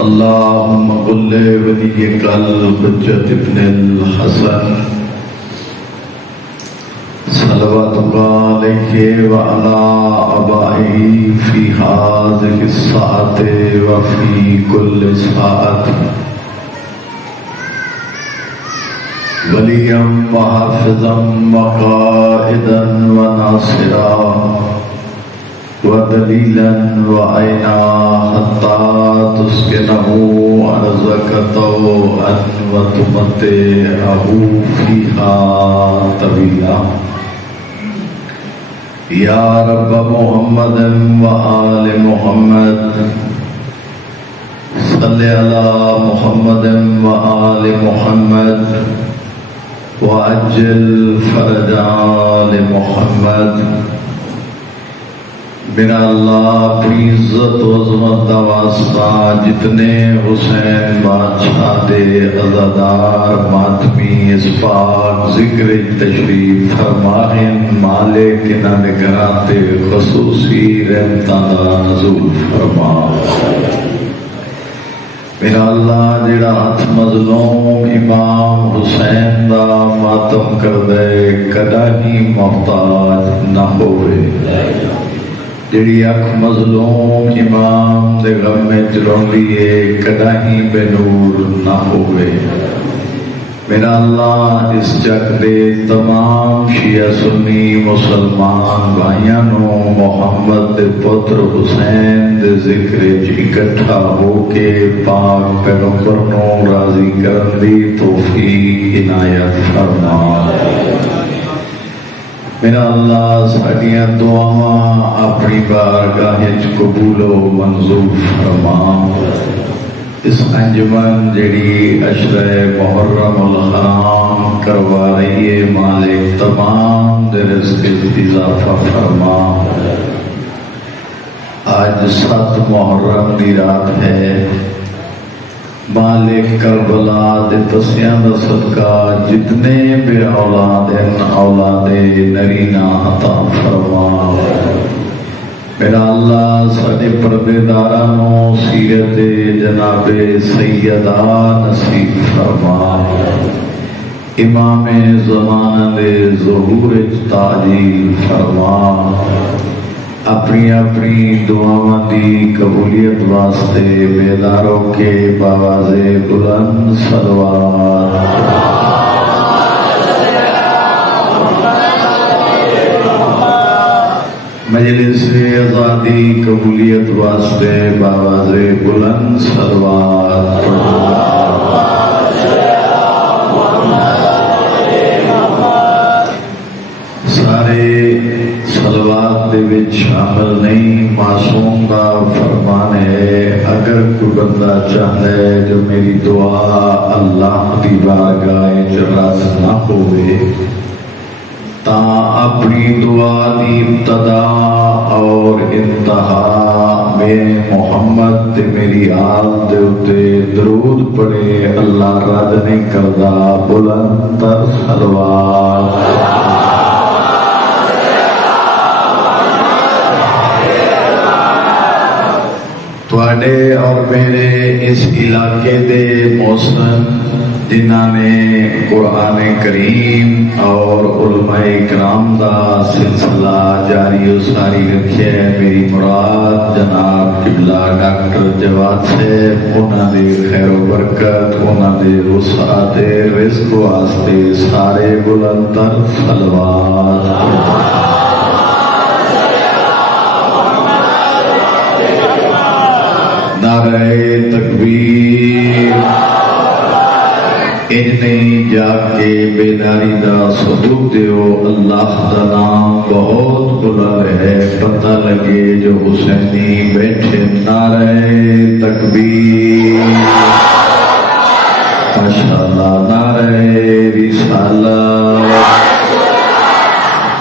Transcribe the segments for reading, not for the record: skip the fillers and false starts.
اللهم قل لوليك الحجة ابن الحسن صلواتك عليه وعلى آبائه في هذه الساعة وفي كل ساعة وليا وحافظا وقائدا وناصرا ودليلا وعينا حتى تسكنه أرضك طوعا وتمتعه فيها طويلا يا رب محمد وآل محمد صل على محمد وآل محمد وعجل فرج آل محمد میرا اللہ اپنی عزت و عظمت کا واسطہ جتنے حسین بادشاہ دے عزادار ماتمی اس پاک ذکر تشریف فرمائیں مالک انہاں دے گھراں تے خصوصی رحمتاں دا نزول فرما میرا اللہ جڑا ہاتھ مظلوم امام حسین دا ماتم کر دے کدا ہی محتاج نہ ہوئے جڑی اکھ مظلوم امام دے غم میں چروندی ہے کدا ہی بے نور نہ ہوئے میرا اللہ اس جگ دے تمام شیعہ سنی مسلمان بھائیاں نو محمد دے پتر حسین دے ذکر اکٹھا ہو کے پاک پیغمبر نو راضی کرن دی توفیق عنایت فرما میرا اللہ ساڈیاں دعاواں اپنی بارگاہ وچ قبول و منظور فرما اس انجمن جڑی عشرہ محرم الحرام کروا رہی ہے مالک تمام دے رزق اضافہ فرما آج 7 محرم دی رات ہے مالک کربلا دے تسیاں دا صدقہ جتنے بے اولاد ہیں اولاد نرینہ عطا فرما میرا اللہ سارے پردیدارانوں سیرت جناب سیدہ نصیب فرما امام زمانہ دے ظہور تاجیل فرما اپنی اپنی دعاواں دی قبولیت واسطے بیداروں کے باواز بلند صلوات مجلس آزادی قبولیت واسطے باواز بلند صلوات سارے صلوات دے وچ شامل نہیں معصوم کا فرمان ہے اگر کوئی بندہ چاہے جو میری دعا اللہ دی بارگاہ وچ رد نہ ہوئے تا اپنی دعا دی ابتدا اور انتہا میں محمد تے میری آل دے اتے درود پڑھے اللہ رد نہیں کردا بلند تر صلوات تواڈے اور میرے اس علاقے دے محسن جنہاں نے قرآن کریم اور علماء کرام دا سلسلہ جاری و ساری رکھے میری مراد جناب قبلہ ڈاکٹر جواد صاحب انہاں دے خیر و برکت انہاں دے وسعت رزق واسطے سارے بلند تر صلوات نعرہ تکبیر ان نہیں جا کے بیداری دا ثبوت دیو اللہ دا نام بہت بلند ہے پتہ لگے جو حسینی بیٹھے نعرہ تکبیر ماشاءاللہ نعرہ رسالت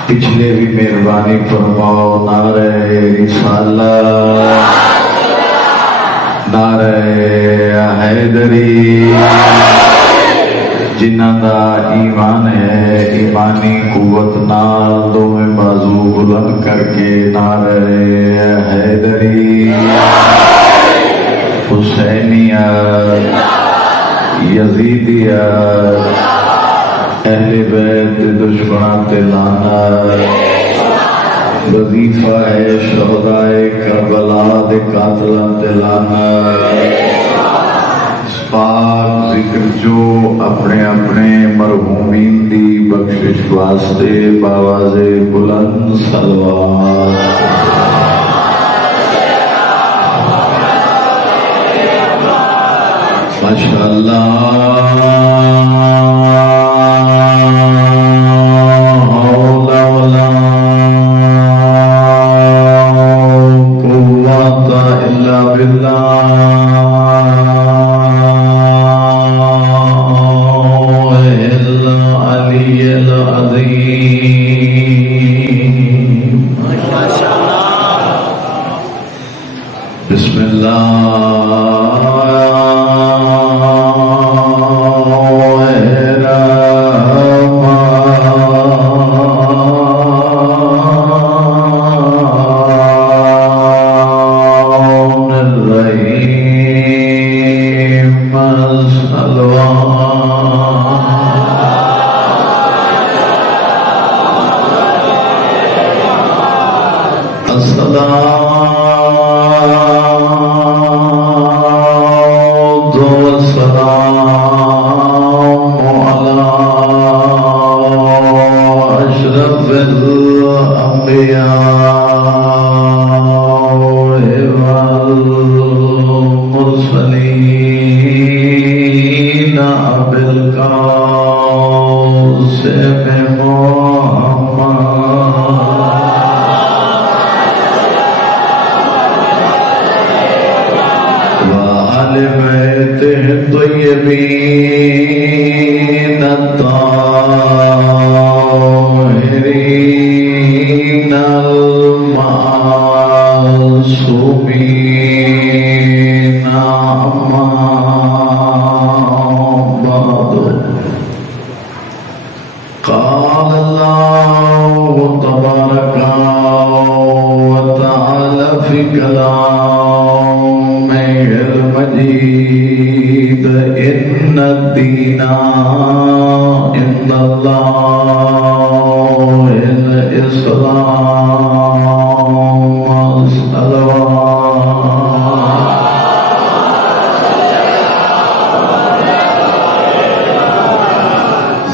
پچھلے بھی مہربانی فرماؤ نعرہ رسالت نعرہ حیدری جنہ دا ایمان ہے ایمانی قوت نال دوویں بازو بلند کر کے نعرہ حیدری حسینیت یزیدیت اہل بیت دے دشمناں تے لعنت وظیفہ ہے شہدائے کربلا دے قاتلاں تے لعنت پاک ذکر جو اپنے اپنے مرحومین دی بخشش واسطے باواز بلند صلوات ماشاءاللہ بسم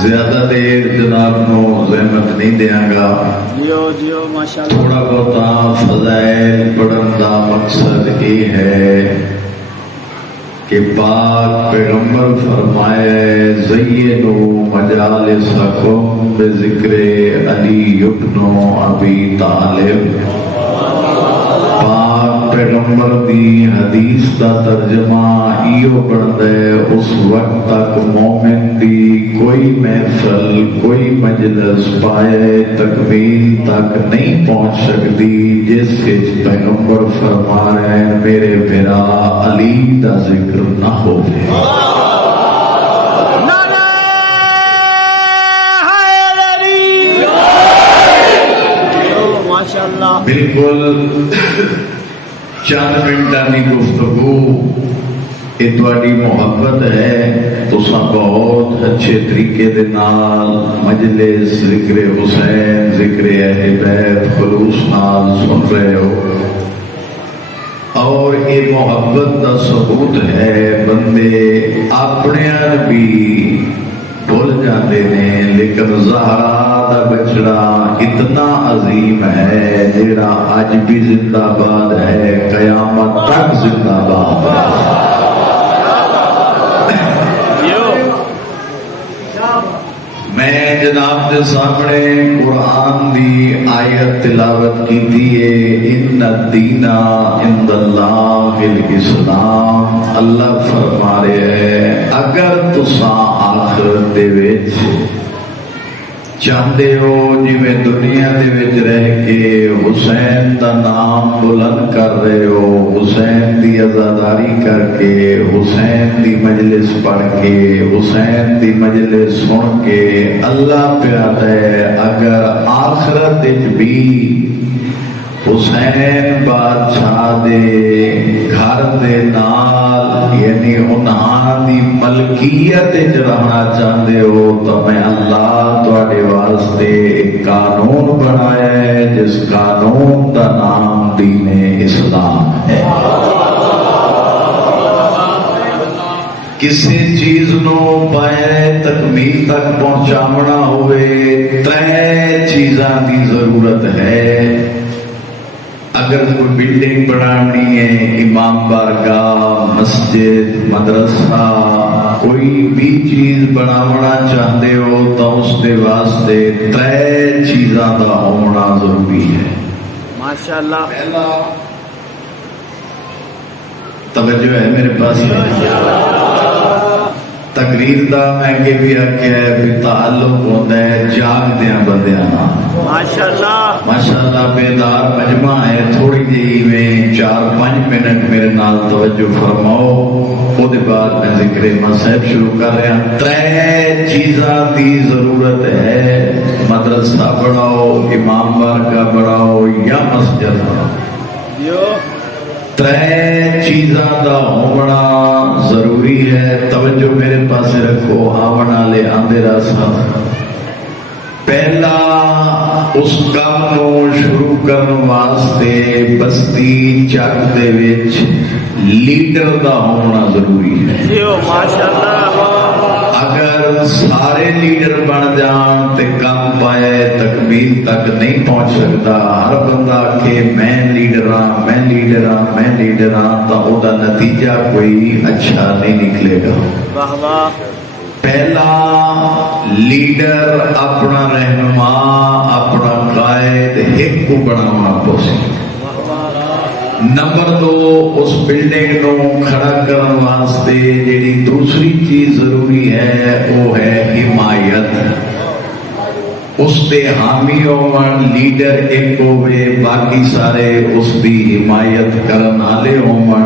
زیادہ دیر جناب نو زحمت نہیں دیاں گا تھوڑا بہتا فضائل پڑھن دا مقصد یہ ہے کہ پاک پیغمبر فرمائے زینو مجالسکم بذکر علی ابن ابی طالب پاک پیغمبر دی حدیث دا ترجمہ ایو بنتا ہے اس وقت تک مومن دی کوئی محفل کوئی مجلس پائے تکمیل تک نہیں پہنچ سکتی جس وچ پیغمبر فرما رہے ہیں میرے بھرا علی دا ذکر نہ ہو بالکل چند منٹاں دی گفتگو یہ تواڈی محبت ہے تساں بہت اچھے طریقے دے نال مجلس ذکر حسین ذکر اہل بیت خلوص نال سن رہے ہو اور یہ محبت دا ثبوت ہے بندے اپنے بھی بھول جاتے ہیں لیکن زہرا دا بچڑا اتنا عظیم ہے جیڑا آج بھی زندہ باد ہے قیامت تک زندہ باد ہے میں جناب کے سامنے قرآن دی آیت تلاوت کی دیئے ان الدین عند اللہ الاسلام اللہ فرما رہے ہیں اگر تساں آخرت دے وچ چاہتے ہو جی میں دنیا دے وچ رہ کے حسین دا نام بلند کر رہے ہو حسین دی عزاداری کر کے حسین دی مجلس پڑھ کے حسین دی مجلس سن کے اللہ پیارا ہے اگر آخرت وچ بھی حسین بادشاہ دے گھر دے نال یعنی انہاں دی ملکیت وچ رہنا چاہتے ہو تو میں اللہ تواڈے واسطے ایک قانون بنایا ہے جس قانون دا نام دین اسلام ہے۔ کسی چیز نو پائے تکمیل تک پہنچاونا ہوئے ترے چیزاں دی ضرورت ہے۔ اگر کوئی بلڈنگ بنانی ہے، امام بارگاہ، مسجد، مدرسہ، کوئی بھی چیز بناونا چاہتے ہو تو اس دے واسطے ترے چیزاں دا ہونا ضروری ہے۔ ماشاءاللہ، پہلا توجہ ہے میرے پاس، تقریر دا میں کہ بھی آکھیا ہے بھی تعلق ہوتا ہے جاگ دیاں بندیاں نال۔ ماشاءاللہ ماشاءاللہ بیدار مجمع ہے، تھوڑی جی میں 4-5 منٹ میرے نال توجہ فرماؤ، وہ دے بعد میں ذکر مذہب شروع کر رہا ہوں۔ ترے چیزاں دی ضرورت ہے، مدرسہ بناؤ، امام بارگاہ بناؤ یا مسجد بناؤ، ترے چیزاں دا ہونا ضروری ہے۔ توجہ میرے پاس رکھو، آون والے آندے راسا۔ پہلا اس کام نو شروع کرنے واسطے بستی چک دے وچ لیڈر دا ہونا ضروری ہے۔ اگر سارے لیڈر بن جان تے کام پائے تکمیل تک نہیں پہنچ سکتا، ہر بندہ کہ میں لیڈر ہاں، میں لیڈر ہاں، میں لیڈر ہاں، تو وہ نتیجہ کوئی اچھا نہیں نکلے گا۔ پہلا لیڈر اپنا رہنما، اپنا قائد ایک کو بنانا پوسی۔ نمبر 2، اس بلڈنگ نو کھڑا کرنے واسطے جیڑی دوسری چیز ضروری ہے وہ ہے حمایت۔ اس دے حامی ہون، لیڈر ایک ہوئے، باقی سارے اس دی حمایت کرن والے ہون،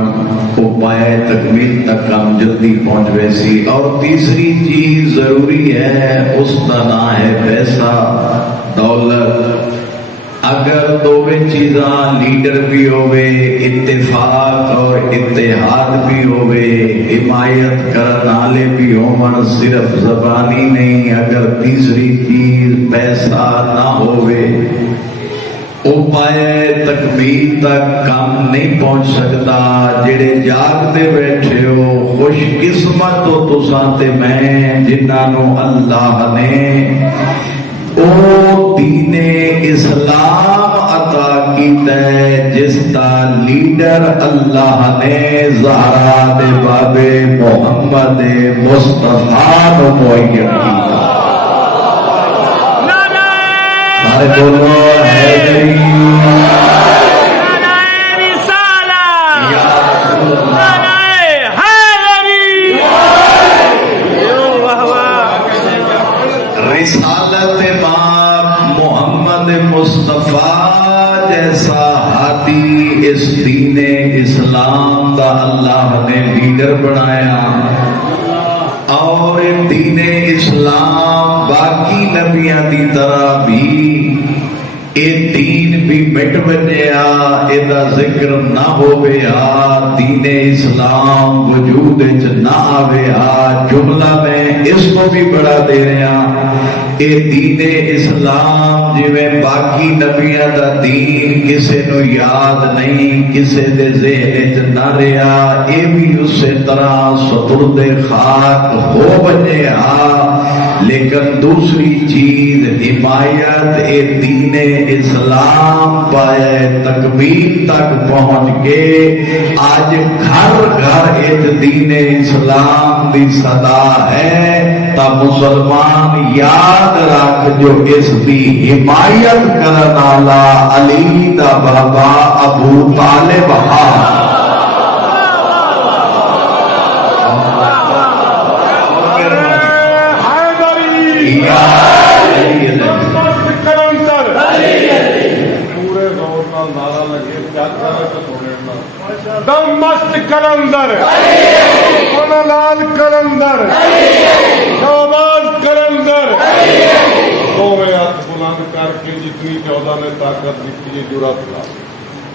وہ پائے تکمیل تک کام جلدی پہنچے سی۔ اور تیسری چیز ضروری ہے، اس کا نام ہے پیسہ، دولت۔ اگر دونوں چیزاں لیڈر بھی ہوئے، اتفاق اور اتحاد بھی ہوئے، حمایت کرنے والے بھی ہون، صرف زبانی نہیں، اگر تیسری چیز پیسہ نہ ہوئے او پائے تکمیل تک کام نہیں پہنچ سکتا۔ جڑے جاگتے بیٹھے ہو خوش قسمت ہو تساں تے میں جنہاں نو اللہ نے او دین اسلام عطا کیتا ہے، جس دا لیڈر اللہ نے زہرا دے بابے محمد مصطفیٰ نو معین کیتا۔ سارے بولو حیدری، رسالت باپ محمد مصطفیٰ جیسا ہادی اس دین اسلام دا اللہ نے لیڈر بنایا۔ اور دین اسلام باقی نبیاں دی طرح بھی اے دین بھی مٹ بنیا، ایدا ذکر نہ ہویا، دین اسلام وجود وچ نہ آویا۔ جملہ میں اس کو بھی بڑا دے رہا، اے دین اسلام جویں باقی نبیاں دا دین کسے نو یاد نہیں، کسے دے ذہن وچ نہ رہا، اے بھی اسی طرح سپرد خاک ہو بنیا۔ لیکن دوسری چیز حمایت، اے دین اسلام پائے تکمیل تک پہنچ کے آج گھر گھر ایک دین اسلام دی صدا ہے۔ تا مسلمان یاد رکھ جو اس دی حمایت کرن والا علی دا بابا ابو طالب ہاں۔ مست کلندر، لال کلندر، شہباز کلندر، دونوں ہاتھ بلند کر کے جتنی 14 نے طاقت دیتی ہے جرات لا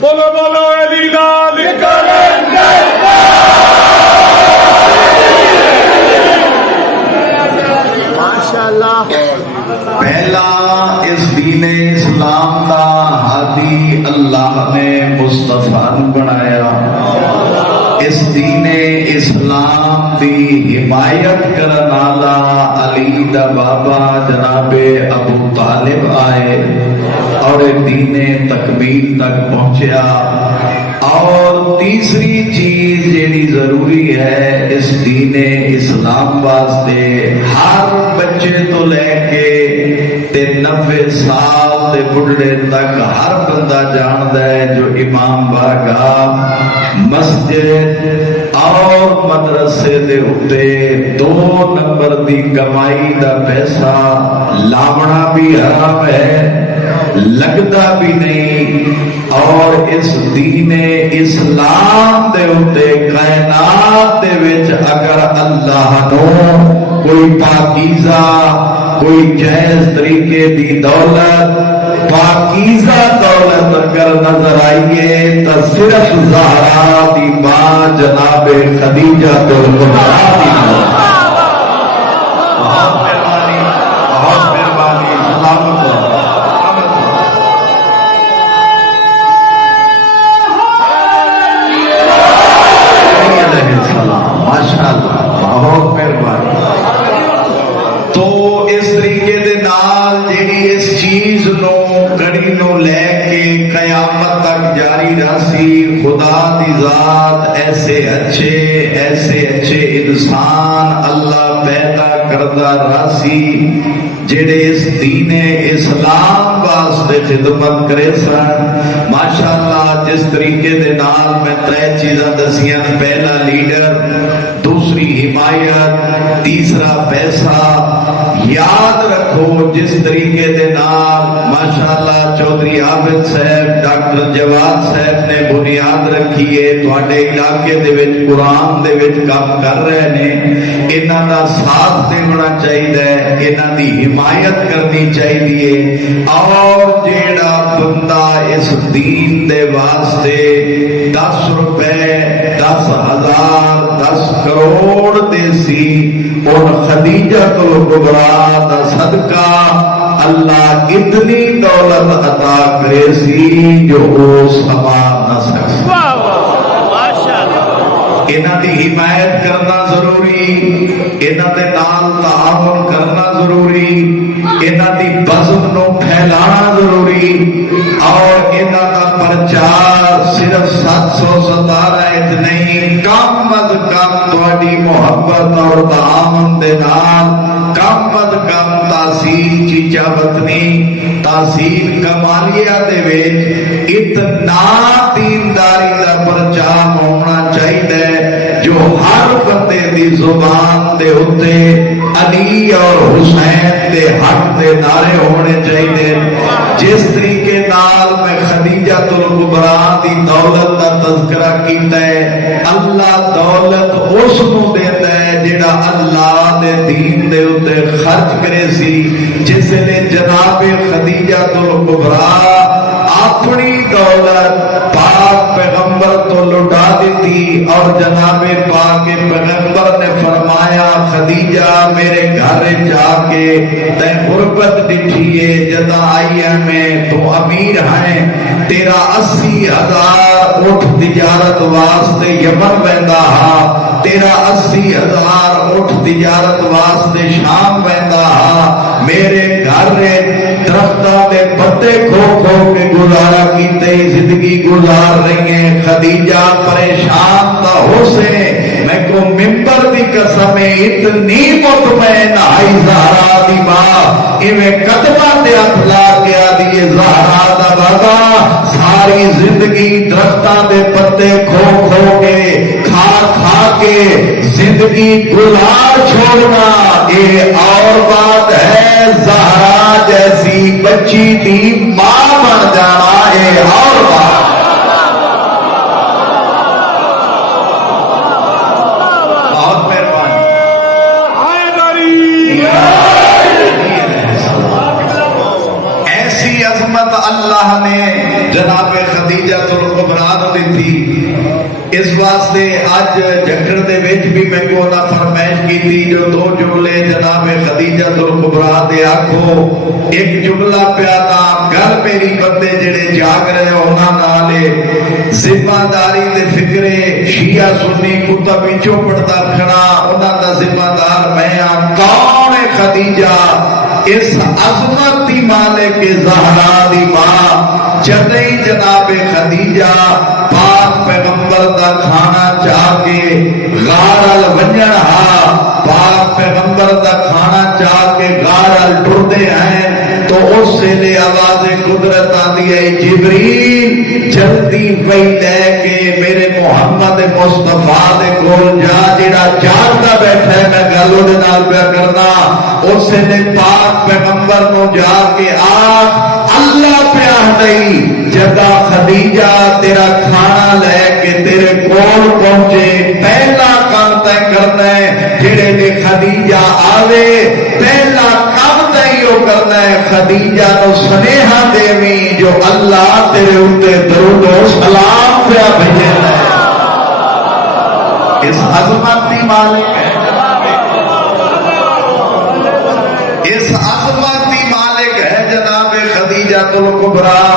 بولو بولو علی لال کلندر۔ دی حمایت کرن والا علی دا بابا جناب ابو طالب آئے اور دین تکمیل تک پہنچیا۔ اور تیسری چیز جیڑی ضروری ہے اس دین اسلام واسطے، ہر بچے تو لے کے 90 سال تے بڑھڑے تک ہر بندہ جاندا ہے جو امام بارگاہ مسجد اور مدرسے دے اتے 2 نمبر دی کمائی دا پیسہ لاونا بھی حرام ہے، لگتا بھی نہیں۔ اور اس دین اسلام دے اتے کائنات دے وچ اگر اللہ نو کوئی پاکیزہ کوئی جائز طریقے دی دولت پاکیزہ دولت اگر نظر آئیے تو صرف زہرا دی ماں جناب خدیجہ الکبریٰ دی بہت مہربانی سلامت ہو۔ بہت مہربانی۔ تو اس طریقے دے نال جیڑی اس چیز نو کڑی نو لے کے قیامت تک جاری رہسی، خدا دی ذات ایسے اچھے انسان اللہ پیدا کردہ رہسی جڑے اس دین اسلام واسطے خدمت کرے سن۔ ماشاءاللہ جس طریقے دے نال میں 3 چیزاں دسیاں، پہلا لیڈر، دوسری حمایت، تیسرا پیسہ۔ یاد رکھو جس طریقے دے نال ماشاءاللہ چودھری عابد صاحب ڈاکٹر جواد صاحب نے بنیاد رکھی ہے تواڈے علاقے دے وچ قرآن دے وچ کام کر رہے نے، انہاں دا ساتھ دینا چاہیے، انہاں دی حمایت کرنی چاہیے۔ اور جیڑا بندہ اس دین دے واسطے 10 روپے 10,000 10 کروڑ دے سی، اور خدیجہ الکبریٰ دا صدقہ اللہ اتنی دولت عطا کرے سی جو وہ سنبھال نہ سکے۔ انہاں دی حمایت کرنا ضروری، انہاں دے نال تعاون کرنا ضروری، انہاں دی بزم نو پھیلانا ضروری، اور انہاں دا پرچار صرف 717 نہیں، کم از کم تہاڈی محبت اور تعاون دے نال کم از کم تحصیل چیچا وطنی تحصیل کمالیہ دے وچ اتنا دینداری دا پرچار ہونا چاہیے جو ہر بندے دی زبان دے ہوتے علی اور حسین دے حق دے نعرے ہونے چاہیے۔ جس طریقے نال میں خدیجہ الکبریٰ دی دولت دا تذکرہ کیتا ہے، اللہ دولت اس نو دیتا ہے جڑا اللہ دے دین دے اوتے خرچ کرے سی۔ جس نے جناب خدیجہ الکبریٰ اپنی دولت پاک پیغمبر تو لٹا دیتی، اور جناب پاک پیغمبر نے فرمایا خدیجہ میرے گھر جا کے تے غربت ڈٹھیے جدا آئی ہے میں تو امیر ہیں، تیرا 80,000 اٹھ تجارت واسطے یمن ویندا ہا، تیرا 80,000 اٹھ تجارت واسطے شام ویندا ہا، میرے گھر درختوں کے پتے کھو کھو کے گزارا کیتے زندگی گزار رہی ہیں۔ خدیجہ پریشان نہ ہو سے، میں کو ممبر دی قسم اتنی مطمئن آئی زہرا دی ماں ایویں قدمہ تے ہاتھ لا کے آدھی زہرا دا بابا ساری زندگی درختوں دے پتے کھو کھو کے کھا کھا کے زندگی گزار چھوڑنا یہ اور بات ہے، زہرا جیسی بچی دی ماں بن جانا یہ اور بات۔ بہت مہربانی، ایسی عظمت اللہ نے جناب خدیجہ الکبریٰ دی تھی۔ اس واسطے اج جھکڑ دے وچ بھی میں کو فرمائش کی کی جو دو جملے جناب خدیجہ الکبریٰ دے آکھو ایک جملہ پیادا گھر میری بندے جڑے جاگ رہے ہونا نالے ذمہ داری دے فکرے شیعہ سنی کتا پیچھو پڑتا کھڑا ہونا دا ذمہ دار میں کون ہے خدیجہ اس عظمت دی مالک زہرا دی ماں جدئی جناب خدیجہ پاک پیغمبر دا کھانا چاہ کے غار الونجن ہا پاک پیغمبر دا کھانا چاہ کے غار الٹردے ہیں تو اس سے لے آواز قدرت آندی ہے جبریل جلدی وہی لے کے میرے محمد مصطفیٰ دے کول جا جڑا جاگتا بیٹھا ہے میں گل دے نال پیا کرنا اس سے لے پاک پیغمبر نو جا کے اللہ پیا نہیں جگہ خدیجہ تیرا کھانا لے کے تیرے کول پہنچے پہلا کام تے کرنا ہے جڑے نے خدیجہ آوے پہلا کام تے ہی کرنا ہے خدیجہ نو سنیہا دیویں جو اللہ تیرے اوتے درود و سلام پیا بھیجنا ہے اس عظمت دی مالک ہے اس عظمت دی مالک ہے جناب خدیجہ الکبریٰ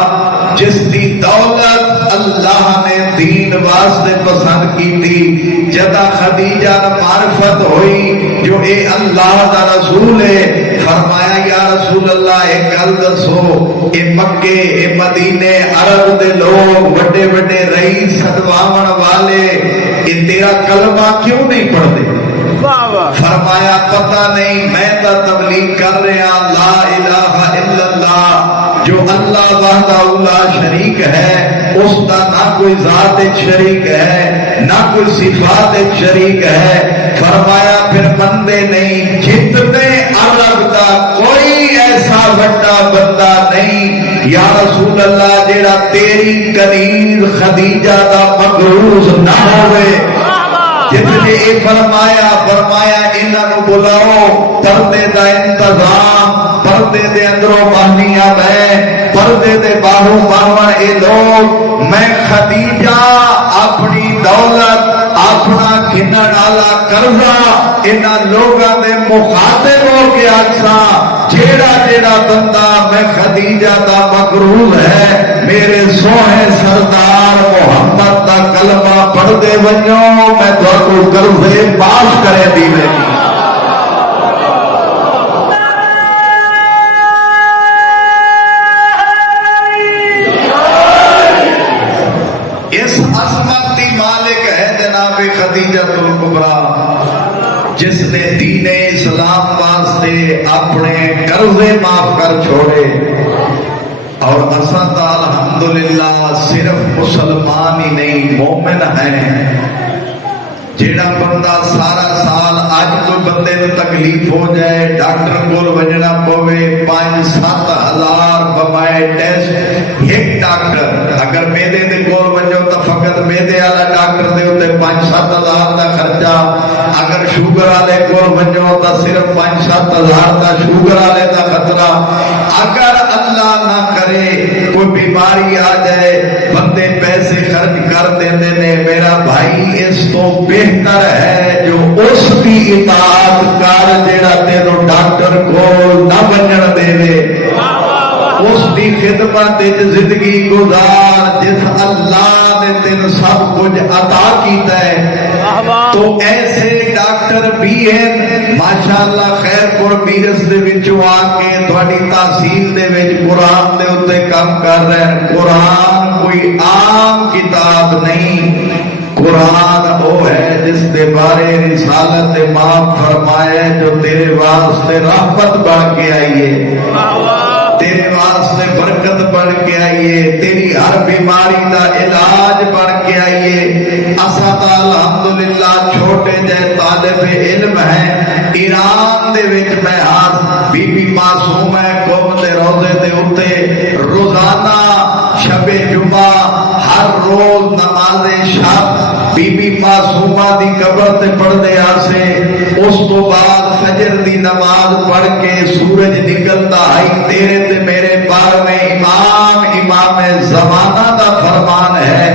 جس دی دولت اللہ نے دین واسطے پسند کی تھی جدا خدیجہ معرفت ہوئی جو اے اللہ دا رسول ہے فرمایا یا رسول اللہ ایک گل دسو اے مکے اے مدینے عرب دے لوگ بڑے بڑے رئیس صدواون والے اے تیرا کلمہ کیوں نہیں پڑھتے فرمایا پتہ نہیں میں تا تبلیغ کر رہا لا الہ الا اللہ جو اللہ وحدہ لا شریک ہے اس کا نہ کوئی ذات شریک ہے نہ کوئی صفات شریک ہے فرمایا پھر بندے نہیں جتنے عرب دا کوئی ایسا بڑا بندہ نہیں یا رسول اللہ جیڑا تیری کنیز خدیجہ دا مغروض نہ ہوئے جتنے ایک فرمایا انہاں نو بلاؤ پردے دا انتظام پردے دے اندروں مہنیاں میں پردے دے باہوں باہوں اے لوگ میں خدیجہ اپنی دولت اپنا گھنن والا قرضہ انہاں لوگاں دے مخاطب ہو کے آکھاں جیڑا جیڑا بندہ میں خدیجہ دا مغرور ہے میرے سوہے سردار محمد دا کلمہ پڑھ دے ونجو میں تہاڈے قرضے معاف کرے دیوے اس عظمت دی مالک ہے جناب خدیجہ الکبریٰ جس نے دین اسلام واسطے اپنے قرضے معاف کر چھوڑے اور اساں تا الحمدللہ صرف مسلمان ہی نہیں مومن ہیں جیڑا بندہ سارا سال اج کوئی بندے نو تکلیف ہو جائے ڈاکٹر کول وجنا پوے 5-7 ہزار بمائے ٹیسٹ ایک ڈاکٹر اگر میدے دے کول وجو تو فقط میدے والا ڈاکٹر دے اوتے 5-7 ہزار دا خرچہ اگر شوگر والے کول وجو تو صرف 5-7 ہزار دا شوگر والے دا خطرہ اگر اللہ نہ کرے کوئی بیماری آ جائے بندے پیسے خرچ کر دیندے نے میرا بھائی اس تو بہتر ہے جو اس کی اطاعت کر جیڑا تینوں ڈاکٹر کو نہ بنن دے اس کی خدمت زندگی گزار جس اللہ نے تین سب کچھ عطا کیتا ہے تو ایسے ڈاکٹر بھی ہیں ماشاءاللہ خیر پور میرس دے وچوں آ کے تہاڈی تحصیل دے وچ قرآن دے اوتے کام کر رہے ہیں قرآن کوئی عام کتاب نہیں قرآن وہ ہے جس کے بارے رسالت امام فرمایا جو تیرے واسطے رحمت بن کے آئیے تیرے واسطے برکت بن کے آئیے تیری ہر بیماری دا علاج بن کے آئیے اساں تا الحمدللہ چھوٹے جے طالب علم ہیں ایران دے وچ میں ہاتھ بی بی معصوم ہے قوم دے روزے دے اوتے روزانہ شب جمعہ ہر روز نماز شب بی بی معصومہ دی قبر تے پڑھدے آسے اس تو بعد فجر دی نماز پڑھ کے سورج نکلتا ہے تیرے تے میرے پار میں امام زمانہ دا فرمان ہے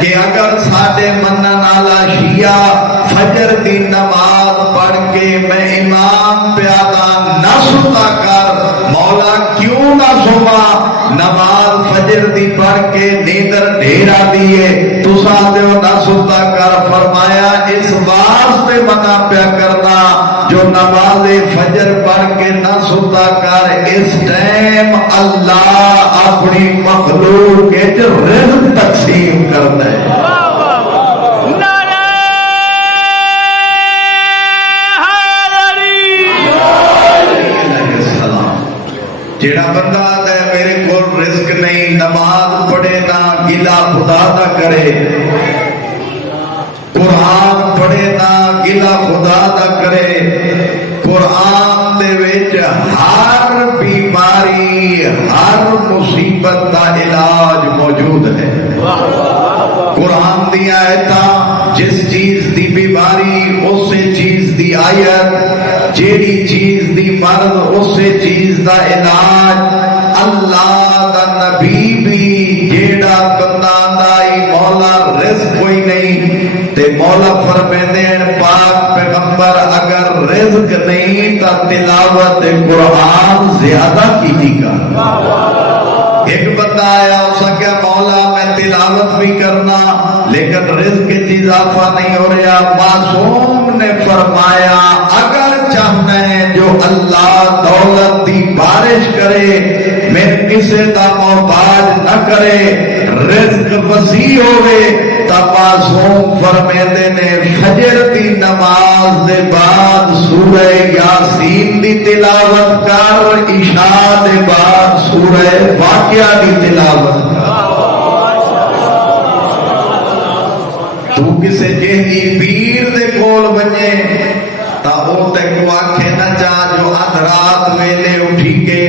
کہ اگر ساڈے منن والا شیعہ فجر دی نماز پڑھ کے میں امام پیادا نہ ستا کر مولا کیوں نہ سوا نماز فجر دی پڑھ کے نیندر ڈھیرا دیے تسا دیو نہ ستا کر فرمایا اس واسطے منع پیا کرنا جو نماز فجر پڑھ کے نہ ستا کر اس ٹائم اللہ اپنی مخلوق کے جو رزق تقسیم کرتا ہے جیڑا بندہ آتا ہے میرے کو رزق نہیں نماز پڑھے نہ گلا خدا نہ کرے قرآن پڑھے نہ گلا خدا نہ کرے قرآن دے وچ ہر بیماری ہر مصیبت کا علاج موجود ہے قرآن دی آیتاں جس چیز دی بیماری اس چیز دی آیت جیڑی چیز دی مرض اس چیز دا علاج اللہ دا نبی بھی جیڑا بندہ دائی مولا رزق کوئی نہیں تے مولا فرمیندے پاک پیغمبر اگر رزق نہیں تا تلاوت قرآن زیادہ کیجی گا ایک بندہ آیا اس نے کہا مولا میں تلاوت بھی کرنا لیکن رزق کی اضافہ نہیں ہو رہا معصوم نے فرمایا اگر چاہنا ہے جو اللہ دولت دی بارش کرے میں کسے دا محتاج نہ کرے رزق وسیع ہوئے تا معصوم فرمیندے نے فجر دی نماز دے بعد سورہ یاسین دی تلاوت کر عشاء دے بعد سورہ واقعہ دی تلاوت کر تو کسے جہی پیر دے کول بنے تا او تے کو آکھے نہ چاہ جو رات ویلے اٹھی کے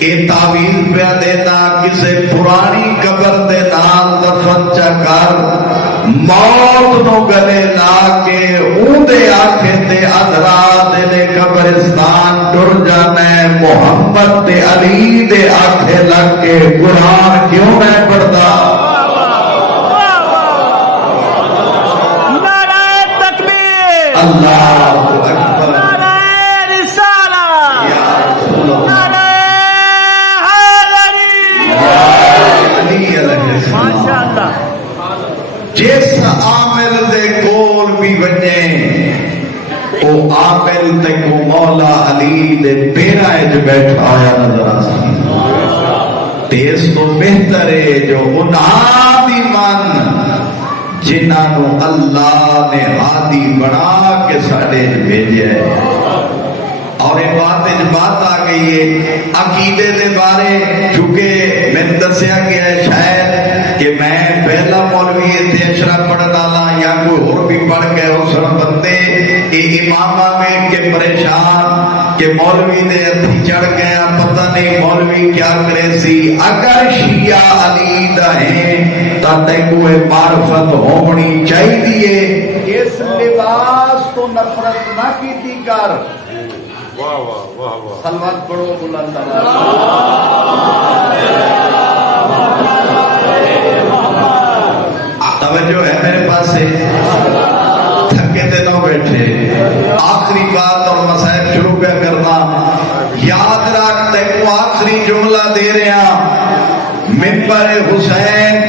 اے تعویذ پہ دینا کسے پرانی قبر دے نال دفن چا کر موت نو گلے لا کے اون دے آکھے تے رات دے قبرستان ٹر جانا ہے محمد تے علی دے آکھے لگ کے قرآن کیوں میں پڑھتا اللہ اکبر نعرہ رسالہ نعرہ حیدری علی علیہ السلام ماشاءاللہ جس عامل دے کول بھی بنے او عامل تے کو مولا علی دے پیرا اچ بیٹھا آیا نظر آسی تے اس تو بہتر ہے جو انہاں دی من جنہاں نو اللہ نے ہادی بنا کے ساڑے بھیجے اور ایک بات آ گئی ہے عقیدے دے بارے چونکہ میں دسیا گیا ہے شاید کہ میں پہلا مولوی تے اشرا پڑھن والا یا کوئی اور بھی پڑھ کے اس بندے امامہ میں کے پریشان کہ مولوی دے ہتھی چڑھ گیا پتہ نہیں مولوی کیا کرے سی اگر شیعہ علی دا ہیں تا تے کوئی معرفت ہونی چاہیے اس لباس تو نفرت نہ کیتی کر واہ واہ واہ واہ سلوات پڑھو بلند توجہ ہے میرے پاس سے تھکے تے نہ بیٹھے آخری بات اور مسائل شروع پہ کرنا یاد رکھ تے کو آخری جملہ دے رہا منبر حسین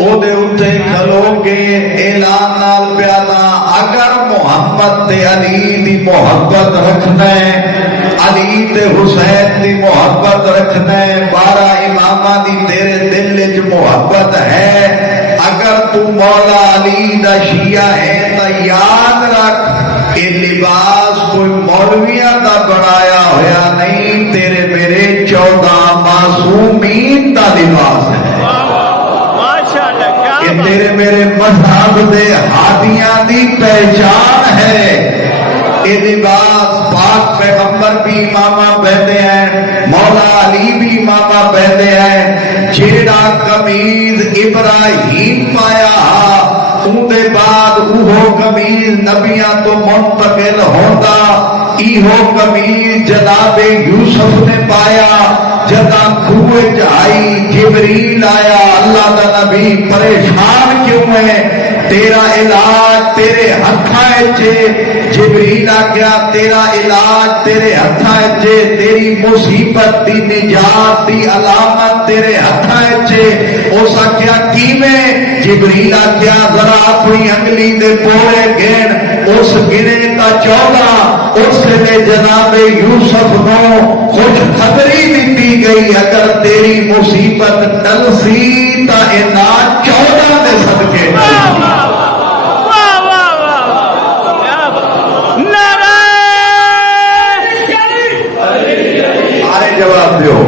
او دے اتے کھلو کے اعلان نال پیادا اگر محمد تے علی دی محبت رکھنا ہے علی تے حسین دی محبت رکھنا ہے 12 امامہ دی تیرے دل وچ محبت ہے اگر تو مولا علی دا شیعہ ہے تا یاد رکھ یہ لباس کوئی مولویاں دا بنایا ہویا نہیں تیرے میرے 14 معصومین دا لباس ہے یہ تیرے میرے مذہب دے ہادیاں دی پہچان ہے یہ لباس پاک پیغمبر بھی امامہ پہنتے ہیں مولا علی بھی امامہ پہنتے ہیں جیڑا قمیض ابراہیم پایا ان دے بعد وہ قمیض نبیاں تو منتقل ہوتا ایہو قمیض جناب یوسف نے پایا جدا کھوئے جائی جبریل آیا اللہ دا نبی پریشان کیوں ہے تیرا علاج تیرے ہتھاں وچ، جبریل آخیا تیرا علاج تیرے ہتھاں وچ، تیری مصیبت دی نجات دی علامت تیرے ہتھاں وچ۔ اس آخیا کیویں؟ جبریل آخیا ذرا اپنی انگلی دے پورے گن، اس گنے تا 14، اس نے جناب یوسف نو خوش خبری دیتی گئی اگر تیری مصیبت ٹل سی تا انہاں 14 دے صدقے سارے جواب دیو۔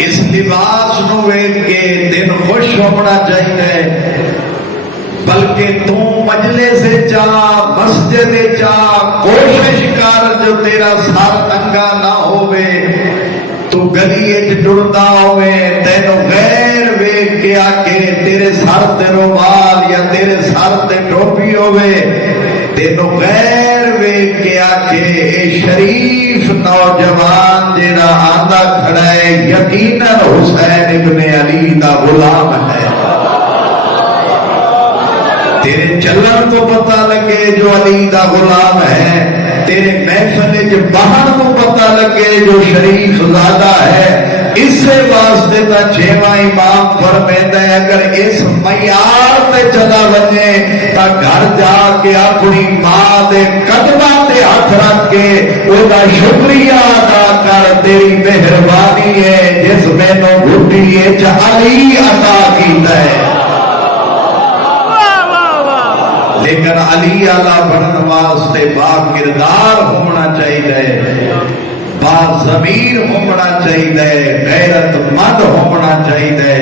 اس لباس نو ویکھ کے دل خوش ہونا چاہیے، بلکہ تو مجلس جا مسجد جا کوشش کر جو تیرا سر ننگا نہ ہوئے، تو گلی ٹرتا ہوئے تینوں غیر ویکھ کے آ کے تیرے سر تے رومال یا تیرے سر تے ٹوپی ہوئے، تینوں غیر ویکھ کے آ کے اے شریف نوجوان جڑا آندا کھڑا ہے یقیناً حسین ابن علی دا غلام ہے۔ تیرے چلن تو پتہ لگے جو علی دا غلام ہے، تیرے محفل جو باہر کو پتہ لگے جو شریف زادہ ہے۔ اس سے واسطے تا 6واں امام فرمائندا ہے اگر اس معیار تے چلا وجے تا گھر جا کے اپنی ماں دے قدماں تے ہاتھ رکھ کے او دا شکریہ ادا کر، تیری مہربانی ہے جس مینوں گھٹی وچ علی عطا کیتا ہے۔ لیکن علی آلہ بنن واسطے با کردار ہونا چاہیے، با ضمیر ہونا چاہیے، غیرت مند ہونا چاہیے۔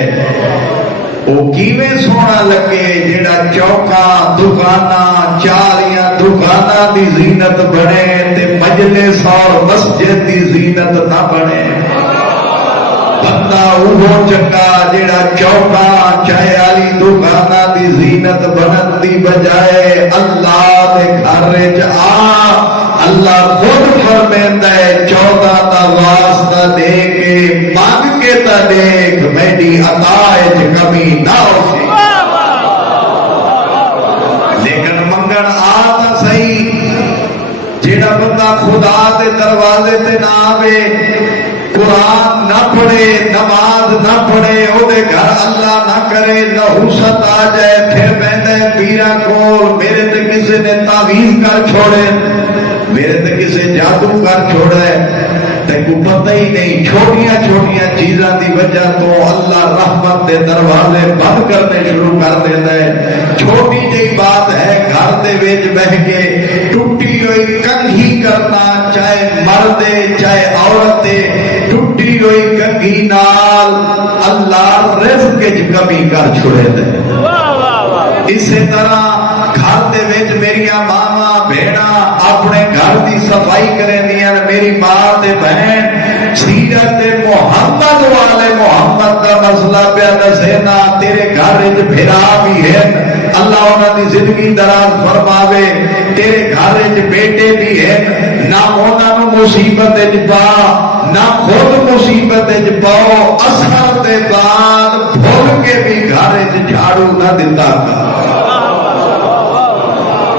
وہ کیویں سونا لگے جڑا چوکاں دکاناں چالیاں دکاناں دی زینت بنے تے مجلس اور مسجد دی زینت نہ بنے۔ بندہ وہ چنگا جڑا چوکا چاہے علی دکانہ دی زینت بنن دی بجائے اللہ دے گھر وچ آ، اللہ خود فرمیندا ہے 14 دا واسطہ دے کے مانگ کے تا دیکھ میری عطا وچ کمی نہ ہوسی۔ لیکن منگن آ تا صحیح، جڑا بندہ خدا دے دروازے تے نہ آوے، قرآن نہ پڑھے، نماز نہ پڑھے، او دے گھر اللہ نہ کرے، نحوست آ جائے، پھر بہندے پیرا کول میرے تے کسی نے تعویذ کر چھوڑے، میرے تے کسی جادو کر چھوڑے، تے کو پتہ ہی نہیں چھوٹیاں چھوٹیاں چیزاں دی وجہ تو اللہ رحمت دے دروازے بند کرنے شروع کر دیتا ہے۔ چھوٹی جی بات ہے گھر دے وچ بہ کے ٹوٹی ہوئی کنگھی کرنا، چاہے مرد چاہے عورت، ٹوٹی ہوئی کنگھی نال اللہ رزق وچ کمی کر چھوڑے دے۔ اسی طرح گھر دے وچ میریاں ماواں بہناں اپنے گھر دی صفائی کرندیاں، میری ماں تے بہن سیرت محمد والے محمد دا مسئلہ پیا دسینا، تیرے گھر وچ بھرا بھی ہے، اللہ انہاں دی زندگی دراز فرماوے، تیرے گھر وچ بیٹے بھی ہیں، نہ انہاں نوں مصیبت وچ پا نہ خود مصیبت وچ پاؤ، اثر دے بعد بھول کے بھی گھر وچ جھاڑو نہ دتا کر۔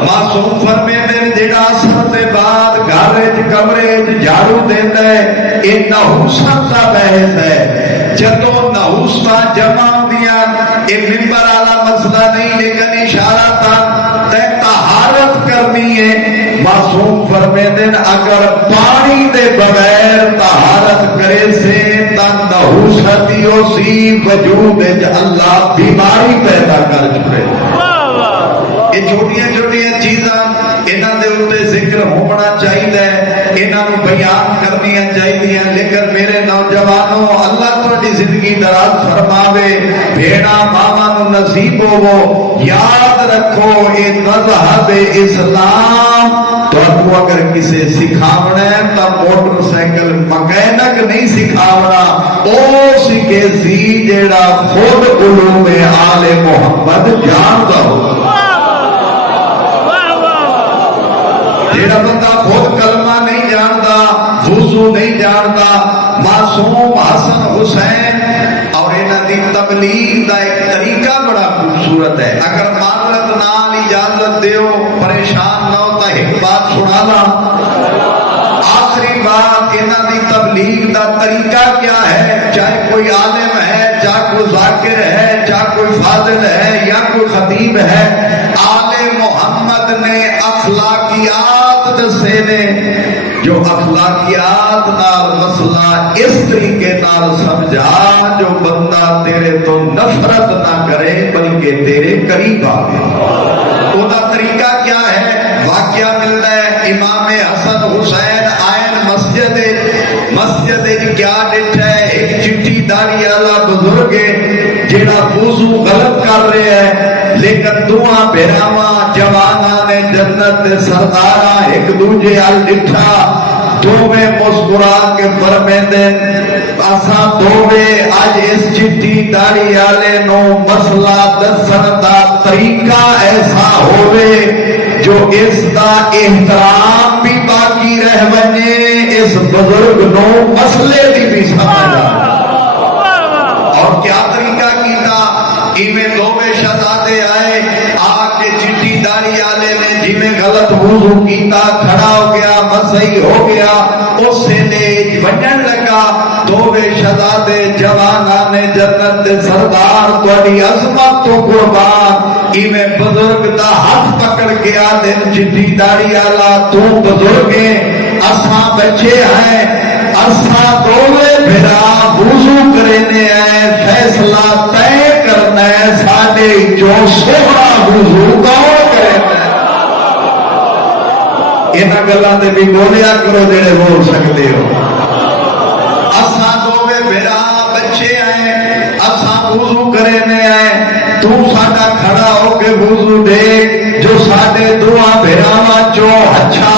معصوم فرمیندے جڑا اثر دے بعد گھر وچ کمرے وچ جھاڑو دیندا ہے، اے نحوست دا بحث ہے۔ جدوں نحوستاں جمع ہوندیاں، اے ممبر والا مسئلہ نہیں، لیکن اشارہ تے طہارت کرنی ہے۔ معصوم فرمیندے اگر پانی دے بغیر طہارت کرے سے تا نحوست سی وجود وچ اللہ بیماری پیدا کر چھوڑے۔ یہ چھوٹیاں چھوٹیاں چیزاں انہاں دے اوتے ذکر ہونا چاہیے، انہاں نوں بیان کرنیاں چاہیے۔ لیکن میرے نوجوانوں اللہ تہاڈی زندگی دراز فرماوے، بھیڑا ماواں نوں نصیب ہوو، یاد رکھو اے مذہب اسلام تہاڈو اگر کسے سکھاونا ہے تا موٹر سائیکل مکینک نہیں سکھاونا، او سکھے سی جیڑا خود علوم آل محمد جاندا ہو۔ جیڑا بندہ خود کلمہ نہیں جانتا، وضو نہیں جانتا، معصوم حسن حسین اور انہاں دی تبلیغ دا ایک طریقہ بڑا خوبصورت ہے۔ اگر معذرت نال اجازت دیو، پریشان نہ ہو تا ایک بات سنا لا۔ آخری بات، انہاں دی تبلیغ دا طریقہ کیا ہے؟ چاہے کوئی عالم ہے، چاہے کوئی ذاکر ہے، چاہے کوئی فاضل ہے یا کوئی خطیب ہے، آل محمد نے اخلاقیات دسے نے، جو اخلاقیات نال مسئلہ اس طریقے نال سمجھا جو بندہ تیرے تو نفرت نہ کرے بلکہ تیرے قریب آئے۔ وہ دا طریقہ کیا ہے؟ واقعہ ملتا ہے امام حسن حسین آئین مسجد کیا ڈٹھا ہے؟ ایک چٹی داڑھی والا بزرگ جیڑا وضو غلط کر رہے ہیں، لیکن دعا بہراواں جواناں نے جنت دے سرداراں ایک دوجے ال ڈٹھا، دوویں مسکرا کے فرمیندے اساں دوویں اج اس چٹی داڑھی والے نو مسئلہ دسن دا طریقہ ایسا ہووے جو اس دا احترام بھی باقی رہ بنے، اس بزرگ نو مسئلے دی بھی سمجھ آ۔ اور کیا طریقہ کیتا؟ ایویں دوویں شہزادے آئے، آ کے چٹی داڑھی والے نے جویں غلط وضو کیتا کھڑا ہو گیا، مسیح ہو گیا، اسے نے ونجن لگا، دوویں شہزادے جواناں نے جنت دے سردار تہاڈی عظمت تو قربان، ایویں بزرگ دا ہاتھ پکڑ کے آدن چٹی داڑھی والا تو بزرگ ہے، اساں بچے ہیں، اساں دوویں بھرا وضو کرنے ہیں، فیصلہ طے کرنا ہے ساڈے جو سونا وضو کون کرنا ہے۔ انہاں گلاں تے بھی بولیا کرو جڑے بول سکتے ہو۔ اساں دوویں بھرا بچے ہیں، اساں وضو کرنے ہیں، تو ساڈا کھڑا ہو کے وضو دیکھ، جو ساڈے دعا بھراواں چوں اچھا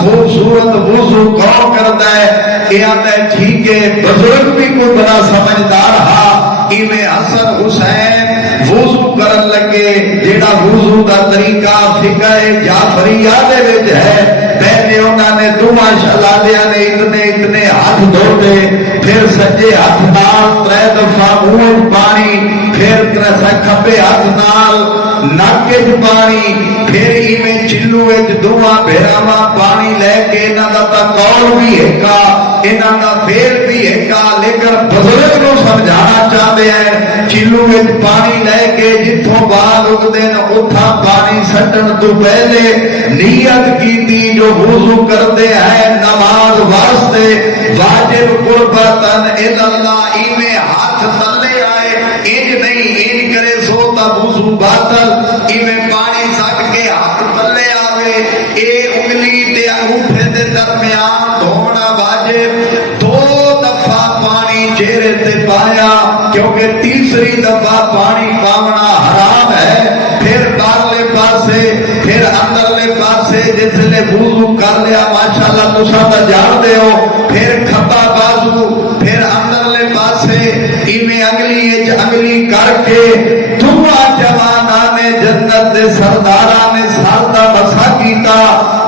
خوبصورت وضو کون کرتا ہے؟ یہ آتا ہے ٹھیک ہے، بزرگ بھی کوئی بڑا سمجھدار ہا، ایویں حسن حسین وضو کرن لگے، جیڑا وضو دا طریقہ فقہ جعفریہ دے وچ ہے، پہلے انہوں نے دعا شہزادیاں نے اتنے ہاتھ دھوتے، پھر سجے ہاتھ نال 3 دفعہ منہ پانی، پھر کھبے ہاتھ نال نک پانی، پھر ایویں چلو دعا بہراواں پانی لے کے انہاں دا تا قول بھی ایکا، انہاں دا فعل بھی ایکا، لیکن بزرگ نو سمجھانا چاہتے ہیں چلو پانی لے کے جتھوں باغ اگدے نے اتھاں پانی سٹن تو پہلے نیت کیتی جو وضو کرتے ہیں نماز واسطے واجب قربتن اللہ، ایویں ہاتھ تلے آئے، انج نہیں انج کرے سو تا وضو باطل، ایویں پانی سٹ کے ہاتھ تلے آوے، اے انگلی تے انگوٹھے دے درمیان دھونا واجب، 2 دفعہ پانی چہرے تے پایا کیونکہ تیسری دفعہ پانی پاونا حرام ہے، پھر باہرلے پاسے پھر اندرلے پاسے جسلے وضو کر لیا ماشاءاللہ تساں تے جانتے ہو، پھر کھبا بازو پھر اندرلے پاسے ایویں اگلی کر کے دعا جواناں نے جنت دے سرداراں نے سر دا مسا کیتا،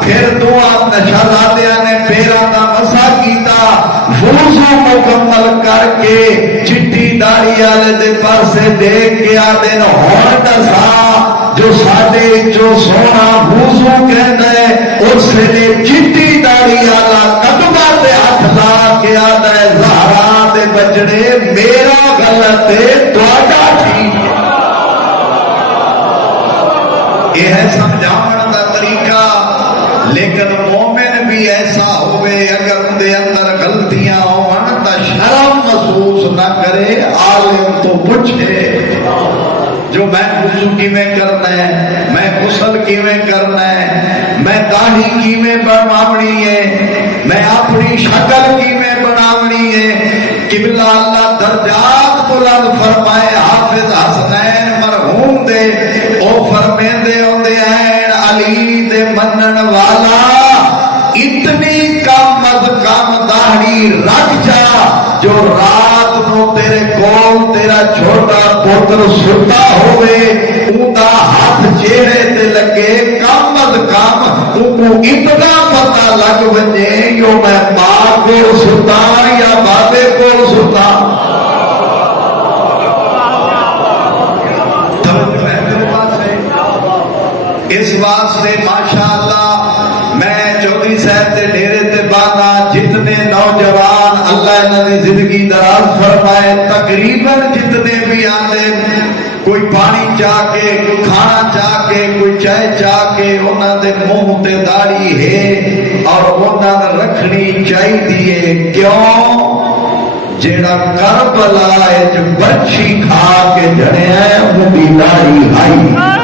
پھر دعا شہزادیاں نے پیراں دا مسا کیتا، وضو مکمل کر کے چٹی داڑھی والے دے پاسے دیکھ کے آدھے ہون دسا جو ساڈے جو سونا وضو کہندا ہے اس نے چٹی داڑھی والا قدماں تے ہاتھ لا کے آدھا ہے زہرا دے بچڑے میرا غلط ہے تہاڈا ٹھیک ہے۔ یہ ہے سمجھاون دا طریقہ، لیکن مومن بھی ایسا ہوئے اگر اندے اندر غلطیاں ہون تا شرم محسوس نہ کرے، عالم تو پوچھے جو میں وضو کیویں کرنا ہے، میں غسل کیویں کرنا ہے، میں داڑھی کیویں بناونی ہے، میں اپنی شکل کیویں بناونی ہے۔ قبلہ اللہ درجات بلند فرمائے، حافظ حسنین مرحوم دے او فرمیندے ہوندے ہیں علی دے منن والا اتنی کم از کم داڑھی رکھ جا جو رات نو تیرے کول تیرا چھوٹا پتر ستا ہوئے اوندا ہاتھ چہرے تے لگے، کم از کم اتنا پتا لگ وجے جو میں ماں کو سلطان یا بابے کو سلطان. اس واسطے ماشاءاللہ میں چودھری صاحب کے ڈیرے تے باندھا جتنے نوجوان اللہ انہاں دی زندگی دراز فرمائے تقریباً جتنے بھی آتے کوئی پانی چاہ کے کوئی کھانا چاہ کے کوئی چائے چاہ کے انہاں دے منہ تے داڑھی ہے اور انہاں نے رکھنی چاہیے. کیوں؟ جیڑا کربلا وچ بچھی کھا کے جڑیا ہے وہ دی داڑھی آئی.